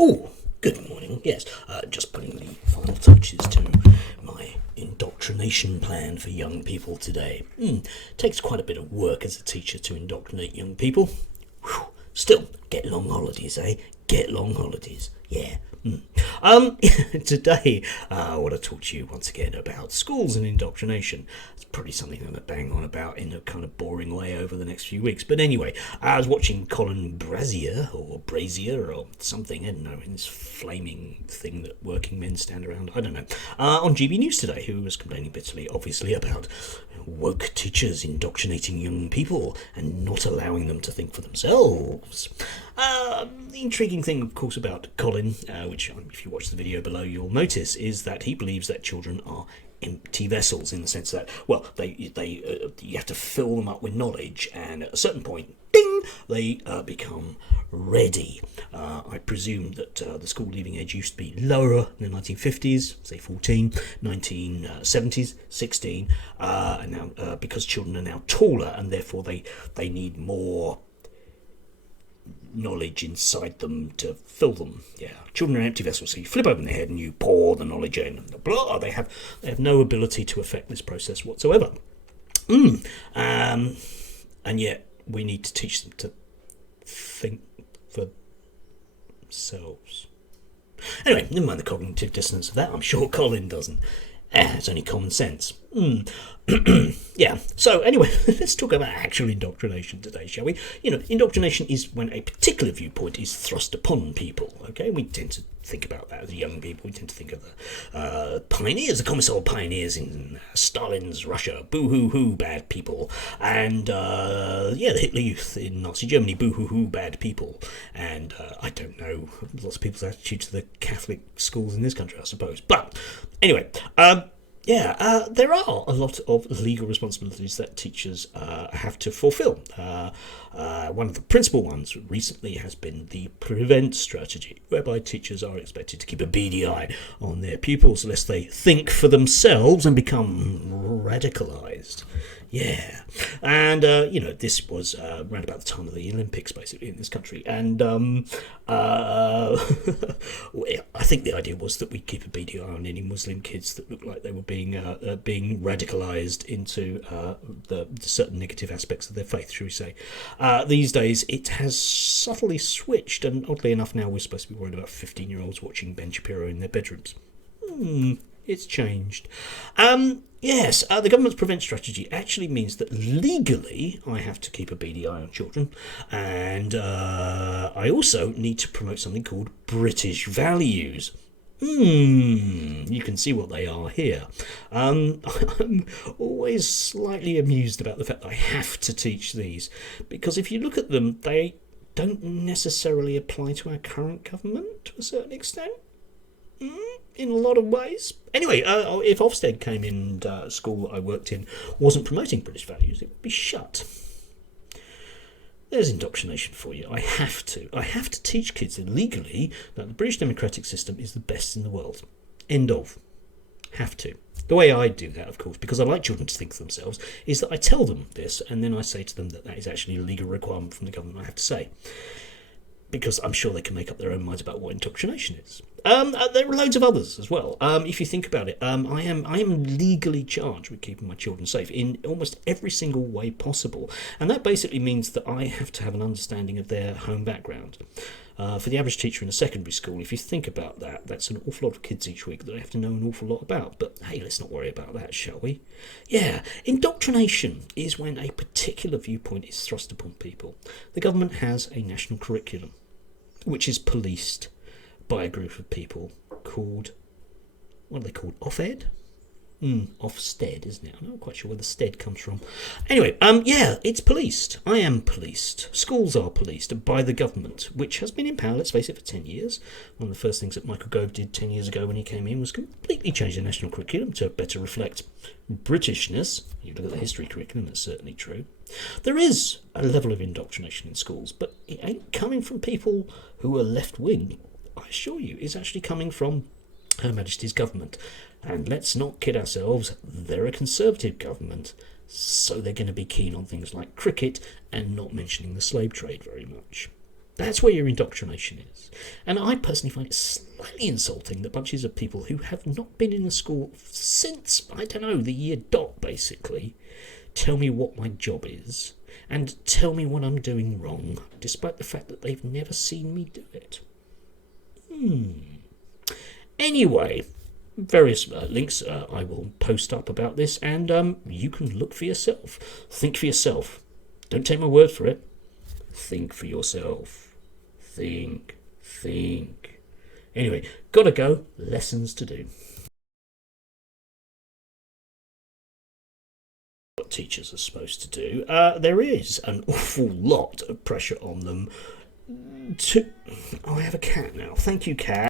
Oh, good morning. Yes, just putting the final touches to my indoctrination plan for young people today. Takes quite a bit of work as a teacher to indoctrinate young people. Whew. Still, get long holidays, eh? Get long holidays. Yeah. Today, I want to talk to you once again about schools and indoctrination. It's probably something I'm going to bang on about in a kind of boring way over the next few weeks. But anyway, I was watching Colin Brazier or something, I don't know, in this flaming thing that working men stand around, I don't know, on GB News today, who was complaining bitterly, obviously, about woke teachers indoctrinating young people and not allowing them to think for themselves. The intriguing thing, of course, about Colin, which if you watch the video below you'll notice, is that he believes that children are empty vessels, in the sense that, well, you have to fill them up with knowledge, and at a certain point, ding, they become ready. I presume that the school leaving age used to be lower in the 1950s, say 14, 1970s, 16, and now because children are now taller and therefore they need more knowledge inside them to fill them. Yeah, children are empty vessels, so you flip open their head and you pour the knowledge in, and blah, they have no ability to affect this process whatsoever. And yet we need to teach them to think for themselves. Anyway, never mind the cognitive dissonance of that. I'm sure Colin doesn't. It's only common sense. Yeah, so anyway, let's talk about actual indoctrination today, shall we? Indoctrination is when a particular viewpoint is thrust upon people, okay? We tend to think about that as young people. We tend to think of the pioneers, the Commissar pioneers in Stalin's Russia, boo-hoo-hoo, bad people. And, the Hitler Youth in Nazi Germany, boo-hoo-hoo, bad people. And, I don't know, lots of people's attitude to the Catholic schools in this country, I suppose. But, anyway, there are a lot of legal responsibilities that teachers have to fulfill. One of the principal ones recently has been the prevent strategy, whereby teachers are expected to keep a beady eye on their pupils lest they think for themselves and become radicalised. Yeah, and this was around about the time of the Olympics, basically, in this country, and I think the idea was that we'd keep a beady eye on any Muslim kids that looked like they were being radicalised into the certain negative aspects of their faith, shall we say. These days, it has subtly switched, and oddly enough, now we're supposed to be worried about 15-year-olds watching Ben Shapiro in their bedrooms. It's changed. Yes, the government's prevent strategy actually means that legally I have to keep a beady eye on children, and I also need to promote something called British values. You can see what they are here. I'm always slightly amused about the fact that I have to teach these, because if you look at them, they don't necessarily apply to our current government to a certain extent. In a lot of ways. Anyway, if Ofsted came in school that I worked in wasn't promoting British values, it would be shut. There's indoctrination for you. I have to teach kids illegally that the British democratic system is the best in the world. End of. Have to. The way I do that, of course, because I like children to think for themselves, is that I tell them this, and then I say to them that is actually a legal requirement from the government, I have to say. Because I'm sure they can make up their own minds about what indoctrination is. There are loads of others as well. If you think about it, I am legally charged with keeping my children safe in almost every single way possible, and that basically means that I have to have an understanding of their home background. For the average teacher in a secondary school, if you think about that, that's an awful lot of kids each week that I have to know an awful lot about. But hey, let's not worry about that, shall we? Yeah, indoctrination is when a particular viewpoint is thrust upon people. The government has a national curriculum, which is policed by a group of people called, what are they called, Ofed? Ofsted, isn't it? I'm not quite sure where the stead comes from. Anyway, it's policed. I am policed. Schools are policed by the government, which has been in power, let's face it, for 10 years. One of the first things that Michael Gove did 10 years ago when he came in was completely change the national curriculum to better reflect Britishness. You look at the history curriculum, that's certainly true. There is a level of indoctrination in schools, but it ain't coming from people who are left-wing. I assure you, it's actually coming from Her Majesty's government. And let's not kid ourselves, they're a Conservative government, so they're going to be keen on things like cricket and not mentioning the slave trade very much. That's where your indoctrination is. And I personally find it slightly insulting that bunches of people who have not been in the school since, I don't know, the year dot, basically, tell me what my job is and tell me what I'm doing wrong, despite the fact that they've never seen me do it. Anyway, various links I will post up about this, and you can look for yourself. Think for yourself. Don't take my word for it. Think for yourself. Think. Anyway, gotta go. Lessons to do. What teachers are supposed to do. There is an awful lot of pressure on them to... Oh, I have a cat now. Thank you, cat.